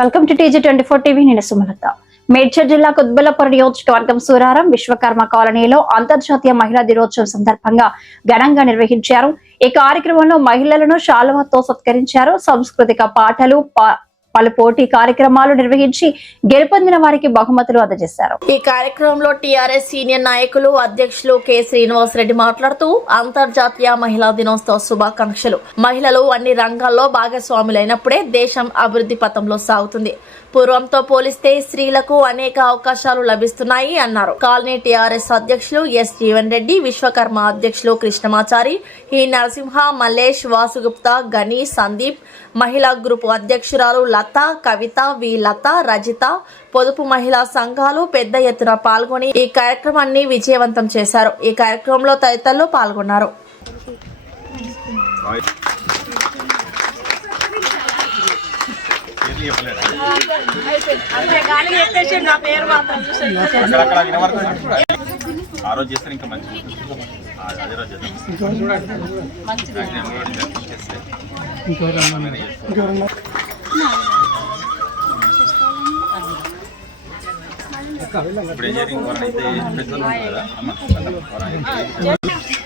Welcome to TG24 TV. నేను సుమలత. మేడ్చల్ జిల్లా కుత్బుల్లాపూర్ నియోజకవర్గం సూరారం విశ్వకర్మ కాలనీలో అంతర్జాతీయ మహిళా దినోత్సవం సందర్భంగా ఘనంగా నిర్వహించారు. ఈ కార్యక్రమంలో మహిళలను శాలువాతో సత్కరించారు. సాంస్కృతిక పాటలు, పలు పోటీ కార్యక్రమాలు నిర్వహించి గెలుపొందిన వారికి బహుమతులు అందజేశారు. ఈ కార్యక్రమంలో టీఆర్ఎస్ సీనియర్ నాయకులు అధ్యక్షులు కె శ్రీనివాసరెడ్డి మాట్లాడుతూ అంతర్జాతీయ మహిళా దినోత్సవ శుభాకాంక్షలు. మహిళలు అన్ని రంగాల్లో భాగస్వాములైనప్పుడే దేశం అభివృద్ధి పథంలో సాగుతుంది. పూర్వంతో పోలిస్తే స్త్రీలకు అనేక అవకాశాలు లభిస్తున్నాయి అన్నారు. కాలనీ టీఆర్ఎస్ అధ్యక్షులు ఎస్ జీవన్ రెడ్డి, విశ్వకర్మ అధ్యక్షులు కృష్ణమాచారి, ఈ నరసింహ, మల్లేష్, వాసుగుప్తా, గణేష్, సందీప్, మహిళా గ్రూప్ అధ్యక్షురాలు లత, కవిత, వి లత, రజిత, పొదుపు మహిళా సంఘాలు పెద్ద ఎత్తున పాల్గొని ఈ కార్యక్రమాన్ని విజయవంతం చేశారు. ఈ కార్యక్రమంలో తదితరులు పాల్గొన్నారు.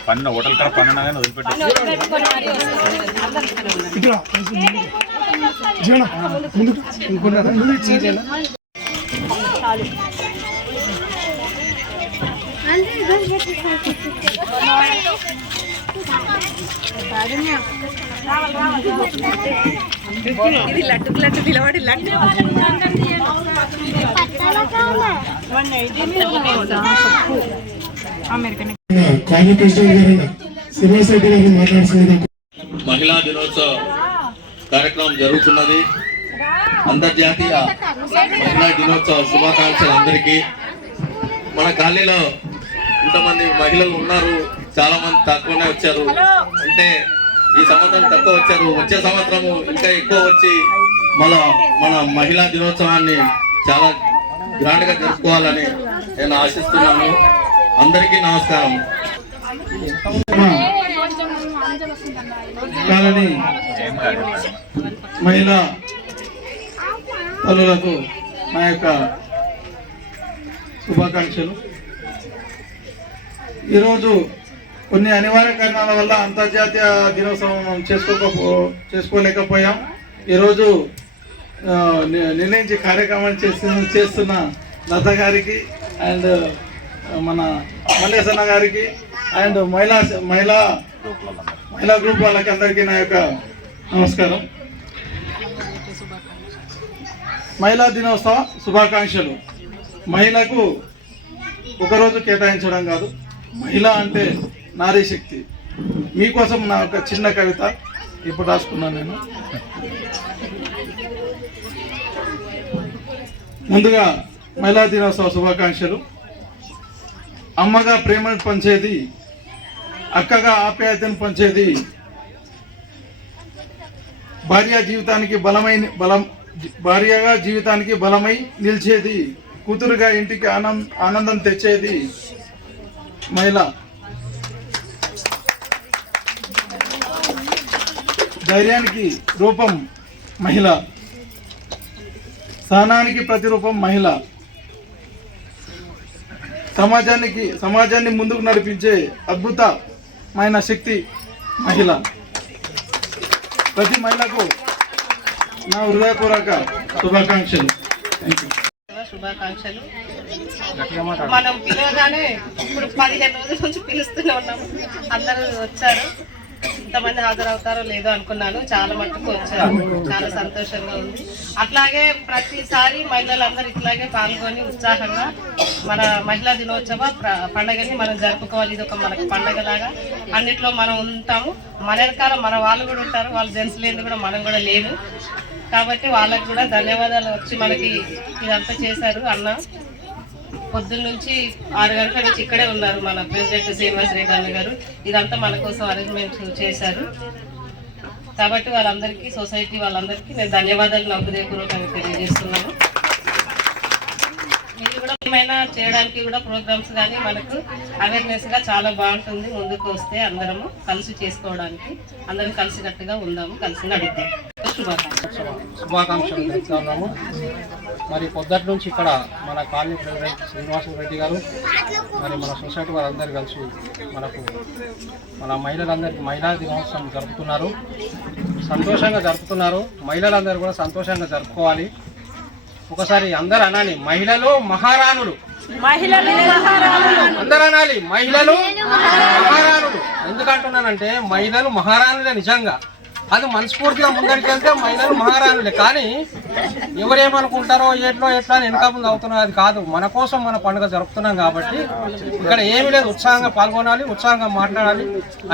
పన్ను హోటల్ కాడ పన్ను కానీ వదిలిపెట్టారు. ఇది లడ్డు లడ్డు పిలవాడి లడ్డు మహిళా దినోత్సవ కార్యక్రమం జరుగుతున్నది. అంతర్జాతీయ మహిళా దినోత్సవ శుభాకాంక్షలు అందరికీ. మన కాలనీలో ఇంతమంది మహిళలు ఉన్నారు, చాలా మంది తక్కువనే వచ్చారు. అంటే ఈ సంవత్సరం తక్కువ వచ్చారు, వచ్చే సంవత్సరము ఇంకా ఎక్కువ వచ్చి మన మహిళా దినోత్సవాన్ని చాలా గ్రాండ్ గా జరుపుకోవాలని నేను ఆశిస్తున్నాను. అందరికీ నమస్కారం. కాలనీ మహిళా తల్లులకు నా యొక్క శుభాకాంక్షలు. ఈరోజు కొన్ని అనివార్య కారణాల వల్ల అంతర్జాతీయ దినోత్సవం చేసుకోలేకపోయాం. ఈరోజు నిర్ణయించి కార్యక్రమాలు చేస్తున్న లత గారికి అండ్ మన మల్లేశన్న గారికి అండ్ మహిళా గ్రూప్ వాళ్ళకి అందరికీ నా యొక్క నమస్కారం. మహిళా దినోత్సవ శుభాకాంక్షలు. మహిళకు ఒకరోజు కేటాయించడం కాదు, మహిళ అంటే నారీ శక్తి. మీకోసం నా ఒక చిన్న కవిత ఇప్పుడు రాసుకున్నాను నేను. ముందుగా మహిళా దినోత్సవ శుభాకాంక్షలు. అమ్మగా ప్రేమను పంచేది, అక్కగా ఆప్యాయతను పంచేది, భార్యగా జీవితానికి బలమై నిలిచేది, కూతురుగా ఇంటికి ఆనందం తెచ్చేది మహిళ. ధైర్యానికి రూపం మహిళ, సహనానికి ప్రతిరూపం మహిళ, సమాజాన్ని ముందుకు నడిపించే అద్భుతమైన శక్తి మహిళ. ప్రతి మహిళకు నా హృదయపూర్వక శుభాకాంక్షలు. శుభాకాంక్షలు. మనం పిలవగానే ఇప్పుడు 15 రోజుల నుంచి పిలుస్తూనే ఉన్నాము. అందరూ వచ్చారు. ఇంతమంది హాజరవుతారో లేదో అనుకున్నాను, చాలా మట్టుకు వచ్చారు. చాలా సంతోషంగా ఉంది. అట్లాగే ప్రతిసారి మహిళలందరూ ఇట్లాగే పాల్గొని ఉత్సాహంగా మన మహిళా దినోత్సవ పండుగని మనం జరుపుకోవాలి. ఇది ఒక మనకు పండుగలాగా అన్నిట్లో మనం ఉంటాము. మన వెనకాల మన వాళ్ళు కూడా ఉంటారు. వాళ్ళు జెంట్స్ లేని కూడా మనం కూడా లేము. కాబట్టి వాళ్ళకు కూడా ధన్యవాదాలు. వచ్చి మనకి ఇదంతా చేశారు. అన్న పొద్దున్న నుంచి 6 గంటల నుంచి ఇక్కడే ఉన్నారు మన ప్రెసిడెంట్ శ్రీనివాసరెడ్డి అన్న గారు. ఇదంతా మన కోసం అరేంజ్మెంట్ చేశారు. కాబట్టి వాళ్ళందరికీ, సొసైటీ వాళ్ళందరికీ నేను ధన్యవాదాలు నా హృదయపూర్వకంగా తెలియజేస్తున్నాను. ఇది కూడా ఏమైనా చేయడానికి కూడా ప్రోగ్రామ్స్ కానీ మనకు అవేర్నెస్గా చాలా బాగుంటుంది. ముందుకు వస్తే అందరము కలిసి చేసుకోవడానికి, అందరం కలిసికట్టుగా ఉందాము, కలిసి నడుద్దాం. శుభాకాంక్షలు తెలుపుతున్నాము. మరి పొద్దుటి నుంచి ఇక్కడ మన కాలనీ ప్రెసిడెంట్ శ్రీనివాస రెడ్డి గారు మరి మన సొసైటీ వారందరూ కలిసి మన మహిళలందరికీ మహిళా దినోత్సవం జరుపుతున్నారు. సంతోషంగా జరుపుతున్నారు. మహిళలందరూ కూడా సంతోషంగా జరుపుకోవాలి. ఒకసారి అందరూ అనాలి, మహిళలు మహారాణులు, అందరూ అనాలి, మహిళలు మహారాణులు. ఎందుకంటున్నానంటే మహిళలు మహారాణులే నిజంగా. అది మనస్ఫూర్తిగా ముందరికి వెళ్తే మహిళలు మహారాణులే. కానీ ఎవరేమనుకుంటారో ఎట్లా అని వెనక ముందు అవుతున్నారు, అది కాదు. మన కోసం మన పండుగ జరుపుతున్నాం కాబట్టి ఇక్కడ ఏమీ లేదు. ఉత్సాహంగా పాల్గొనాలి, ఉత్సాహంగా మాట్లాడాలి.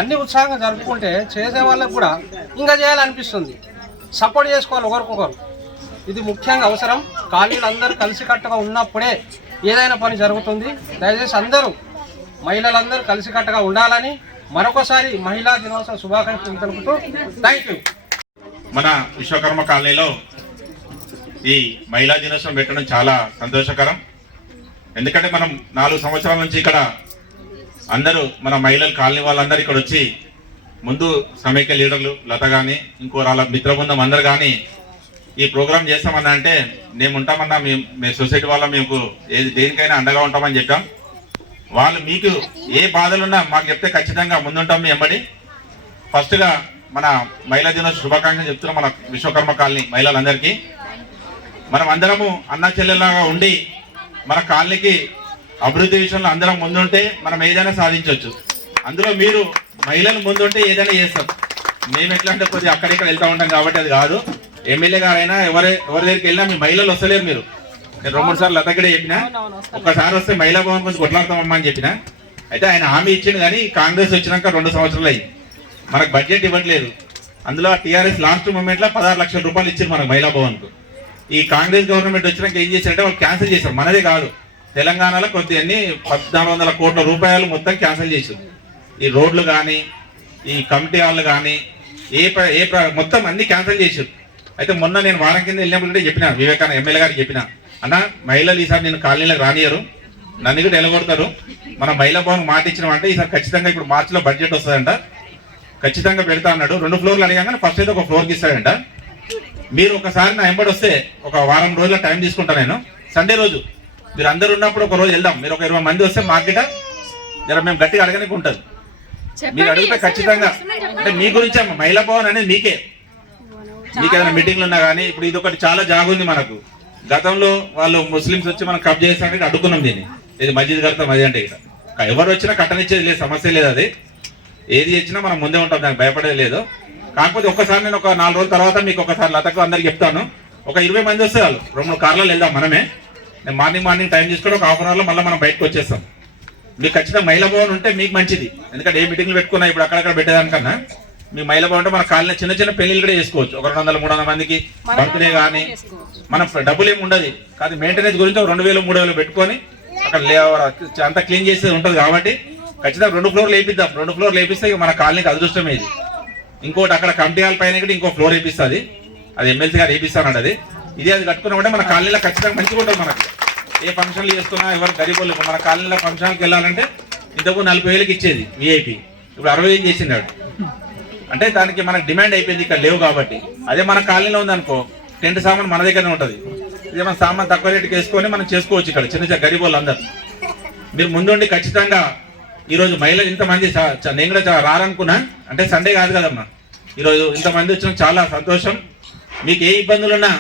అన్ని ఉత్సాహంగా జరుపుకుంటే చేసే వాళ్ళకు కూడా ఇంకా చేయాలనిపిస్తుంది. సపోర్ట్ చేసుకోవాలి ఒకరికొకరు. ఇది ముఖ్యంగా అవసరం. కాలనీలు అందరూ కలిసికట్టుగా ఉన్నప్పుడే ఏదైనా పని జరుగుతుంది. దయచేసి అందరూ మహిళలందరూ కలిసికట్టుగా ఉండాలని మరొకసారి మహిళా దినోత్సవ శుభాకాంక్షలు తెలుపుతూ థ్యాంక్ యూ. మన విశ్వకర్మ కాలనీలో ఈ మహిళా దినోత్సవం పెట్టడం చాలా సంతోషకరం. ఎందుకంటే మనం 4 సంవత్సరాల నుంచి ఇక్కడ అందరూ మన మహిళలు కాలనీ వాళ్ళందరూ ఇక్కడ వచ్చి ముందు సమైక్య లీడర్లు లత కానీ ఇంకో వాళ్ళ మిత్ర బృందం అందరు కానీ ఈ ప్రోగ్రామ్ చేస్తామన్నా అంటే మేము ఉంటామన్నా, మేము సొసైటీ వాళ్ళ మీకు దేనికైనా అండగా ఉంటామని చెప్పాం. వాళ్ళు మీకు ఏ బాధలున్నా మాకు చెప్తే ఖచ్చితంగా ముందుంటాం మీ వెంబడి. ఫస్ట్గా మన మహిళా దినోత్సవ శుభాకాంక్షలు చెప్తున్నాం మన విశ్వకర్మ కాలనీ మహిళలందరికీ. మనం అందరము అన్నా చెల్లెలాగా ఉండి మన కాలనీకి అభివృద్ధి విషయంలో అందరం ముందుంటే మనం ఏదైనా సాధించవచ్చు. అందులో మీరు మహిళలు ముందుంటే ఏదైనా చేస్తాం. మేము ఎట్లా అంటే కొద్దిగా అక్కడిక్కడ వెళ్తూ ఉంటాం కాబట్టి అది కాదు. ఎమ్మెల్యే గారైనా ఎవరి దగ్గరికి వెళ్ళినా మీ మహిళలు వస్తలేరు. మీరు నేను 2-3 సార్లు లతగడే చెప్పినా, ఒక్కసారి వస్తే మహిళా భవన్ కొంచెం కొట్లాడతామమ్మా అని చెప్పిన. అయితే ఆయన హామీ ఇచ్చింది, కానీ కాంగ్రెస్ వచ్చినాక 2 సంవత్సరాలు అయ్యి మనకు బడ్జెట్ ఇవ్వట్లేదు. అందులో టీఆర్ఎస్ లాస్ట్ మూమెంట్లో 16 లక్షల రూపాయలు ఇచ్చారు మనకు మహిళా భవన్కు. ఈ కాంగ్రెస్ గవర్నమెంట్ వచ్చినాక ఏం చేశారంటే వాళ్ళు క్యాన్సిల్ చేశారు. మనదే కాదు, తెలంగాణలో కొద్ది అన్ని 1400 కోట్ల రూపాయలు మొత్తం క్యాన్సిల్ చేశారు. ఈ రోడ్లు కానీ ఈ కమిటీ హాళ్ళు కానీ మొత్తం అన్ని క్యాన్సిల్ చేశారు. అయితే మొన్న నేను వారం కింద వెళ్ళినప్పుడు చెప్పిన వివేకానంద ఎమ్మెల్యే గారికి చెప్పిన, అన్న మహిళలు ఈసారి నేను కాలనీలకు రానియరు, నన్ను కూడా ఎలగొడతారు. మన మహిళా భవన్ మాట ఇచ్చినామంటే ఈసారి ఖచ్చితంగా ఇప్పుడు మార్చిలో బడ్జెట్ వస్తుందంట, ఖచ్చితంగా పెడతా అన్నాడు. 2 ఫ్లోర్లు అడిగానే ఫస్ట్ అయితే ఒక ఫ్లోర్కి ఇస్తాడంట. మీరు ఒకసారి నా వెంబడి వస్తే ఒక వారం రోజుల టైం తీసుకుంటా నేను. సండే రోజు మీరు అందరు ఉన్నప్పుడు ఒక రోజు వెళ్దాం. మీరు ఒక 20 మంది వస్తే మార్కెట్ జర మేము గట్టిగా అడగడానికి ఉంటుంది. మీరు అడిగితే ఖచ్చితంగా అంటే మీ గురించి మహిళా భవన్ అనేది మీకే, మీకు ఏదైనా మీటింగ్లు ఉన్నా కానీ ఇప్పుడు ఇది ఒకటి చాలా జాగుంది మనకు. గతంలో వాళ్ళు ముస్లిమ్స్ వచ్చి మనం కబ్ చేస్తానంటే అడుగున్నాం దీన్ని, ఇది మస్జిద్ కడతాం అది అంటే ఇక్కడ ఎవరు వచ్చినా కట్టనిచ్చేది లేదు, సమస్య లేదు. అది ఏది ఇచ్చినా మనం ముందే ఉంటాం, దానికి భయపడేది లేదు. కాకపోతే ఒక్కసారి నేను ఒక 4 రోజుల తర్వాత మీకు ఒకసారి లతకు అందరికి చెప్తాను. ఒక 20 మంది వస్తే వాళ్ళు 2-3 కార్లలో వెళ్దాం మనమే. నేను మార్నింగ్ టైం తీసుకొని ఒక 1/2 అవర్లో మళ్ళీ మనం బయటకు వచ్చేస్తాం. మీకు ఖచ్చితంగా మహిళా భవన్ ఉంటే మీకు మంచిది. ఎందుకంటే ఏ మీటింగ్లు పెట్టుకున్నా ఇప్పుడు అక్కడక్కడ పెట్టేదానికన్నా మీ మహిళా భవన్ ఉంటే మన కాలనీ చిన్న పెళ్లిళ్ళు కూడా చేసుకోవచ్చు. ఒక 200-300 మందికి బర్త్డే కానీ మన డబ్బులు ఏమి ఉండదు. కానీ మెయింటెనెన్స్ గురించి 2000-3000 పెట్టుకొని అక్కడ అంతా క్లీన్ చేసేది ఉంటుంది. కాబట్టి ఖచ్చితంగా 2 ఫ్లోర్లు వేపిద్దాం. 2 ఫ్లోర్లు వేపిస్తే మన కాలనీకి అదృష్టం ఇది. ఇంకోటి అక్కడ కమిటీ హాల్ పైన కూడా ఇంకో ఫ్లోర్ వేపిస్తుంది, అది ఎమ్మెల్సీ గారు వేపిస్తాడు. అది కట్టుకున్నా మన కాలనీలో ఖచ్చితంగా మంచిగా ఉంటుంది. మనకి ఏ ఫంక్షన్లు చేసుకున్నా ఎవరు గరీబులు మన కాలనీలో ఫంక్షన్కి వెళ్ళాలంటే ఇంతకు 40,000కి ఇచ్చేది విఐపి, ఇప్పుడు 60,000 చేసినాడు. అంటే దానికి మనకు డిమాండ్ అయిపోయింది, ఇక్కడ లేవు కాబట్టి. అదే మన కాలనీలో ఉందనుకో టెంట్ సామాన్ మన దగ్గరనే ఉంటుంది. ఇదే మన సామాన్ తక్కువ రేటుకి వేసుకొని మనం చేసుకోవచ్చు. ఇక్కడ చిన్న గరీబులు అందరు మీరు ముందుండి ఖచ్చితంగా ఈరోజు మహిళలు ఇంతమంది నేను కూడా రారనుకున్నా, అంటే సండే కాదు కదమ్మా, ఈరోజు ఇంతమంది వచ్చిన చాలా సంతోషం. మీకు ఏ ఇబ్బందులున్నా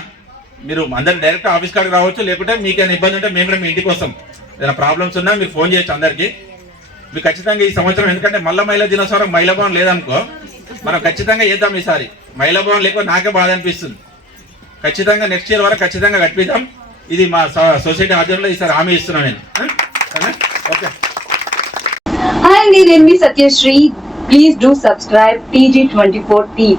మీరు అందరు డైరెక్ట్ ఆఫీస్ కాడికి రావచ్చు, లేకుంటే మీకు ఏమైనా ఇబ్బంది ఉంటే మేము కూడా మీ ఇంటికి వస్తాం. ఏదైనా ప్రాబ్లమ్స్ ఉన్నా మీరు ఫోన్ చేయొచ్చు అందరికీ. మీకు ఖచ్చితంగా ఈ సంవత్సరం, ఎందుకంటే మహిళా దినోత్సవం మహిళా భవన్ లేదనుకో మనం ఖచ్చితంగా చేద్దాం. ఈసారి మహిళా భవన్ లేకపోతే నాకే బాధ అనిపిస్తుంది. ఖచ్చితంగా నెక్స్ట్ ఇయర్ వరకు ఖచ్చితంగా కట్టిద్దాం. ఇది మా సొసైటీ ఆధ్వర్యంలో ఈసారి హామీ ఇస్తున్నాను నేను. ఓకే. Hi, నేను Satyashree. Please do subscribe TG24 TV.